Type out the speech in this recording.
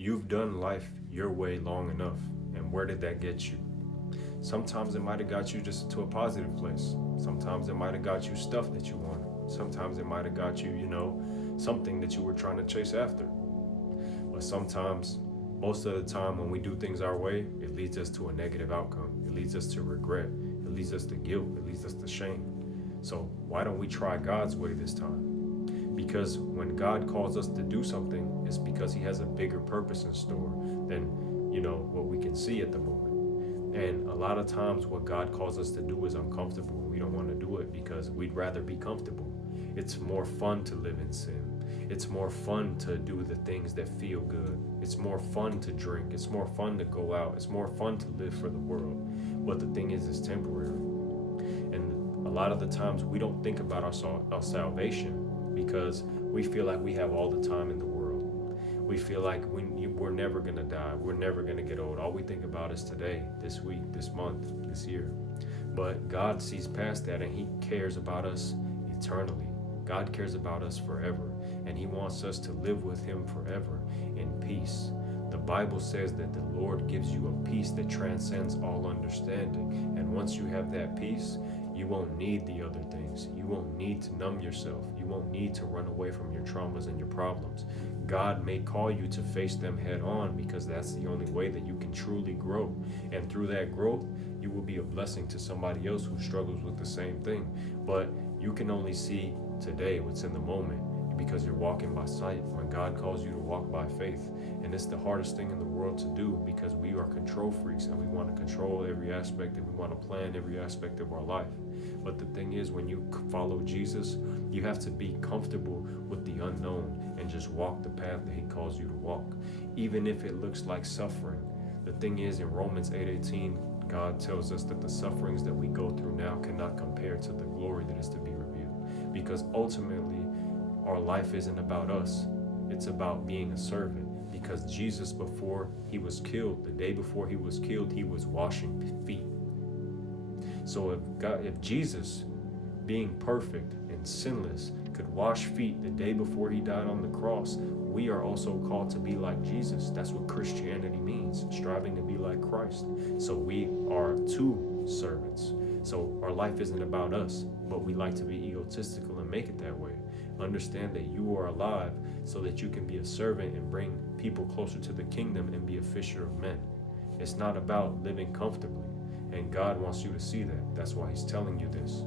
You've done life your way long enough, and where did that get you? Sometimes it might have got you just to a positive place. Sometimes it might have got you stuff that you wanted. Sometimes it might have got you, something that you were trying to chase after. But sometimes, most of the time, when we do things our way, it leads us to a negative outcome. It leads us to regret. It leads us to guilt. It leads us to shame. So why don't we try God's way this time? Because when God calls us to do something, it's because he has a bigger purpose in store than, what we can see at the moment. And a lot of times what God calls us to do is uncomfortable. We don't want to do it because we'd rather be comfortable. It's more fun to live in sin. It's more fun to do the things that feel good. It's more fun to drink. It's more fun to go out. It's more fun to live for the world. But the thing is, it's temporary. And a lot of the times we don't think about our salvation because we feel like we have all the time in the world. We feel like we're never going to die. We're never going to get old. All we think about is today, this week, this month, this year. But God sees past that, and he cares about us eternally. God cares about us forever, and he wants us to live with him forever in peace. The Bible says that the Lord gives you a peace that transcends all understanding. And once you have that peace, you won't need the other things. You won't need to numb yourself. You won't need to run away from your traumas and your problems. God may call you to face them head on because that's the only way that you can truly grow. And through that growth, you will be a blessing to somebody else who struggles with the same thing. But you can only see today what's in the moment because you're walking by sight when God calls you to walk by faith. And it's the hardest thing in the world to do because we are control freaks and we want to control every aspect and we want to plan every aspect of our life. But the thing is, when you follow Jesus, you have to be comfortable with the unknown and just walk the path that he calls you to walk, even if it looks like suffering. The thing is, in Romans 8:18, God tells us that the sufferings that we go through now cannot compare to the glory that is to be revealed. Because ultimately, our life isn't about us. It's about being a servant. Because Jesus, before he was killed, the day before he was killed, he was washing feet. So if Jesus, being perfect and sinless, could wash feet the day before he died on the cross, we are also called to be like Jesus. That's what Christianity means, striving to be like Christ. So we are two servants. So our life isn't about us, but we like to be egotistical and make it that way. Understand that you are alive so that you can be a servant and bring people closer to the kingdom and be a fisher of men. It's not about living comfortably. And God wants you to see that. That's why he's telling you this.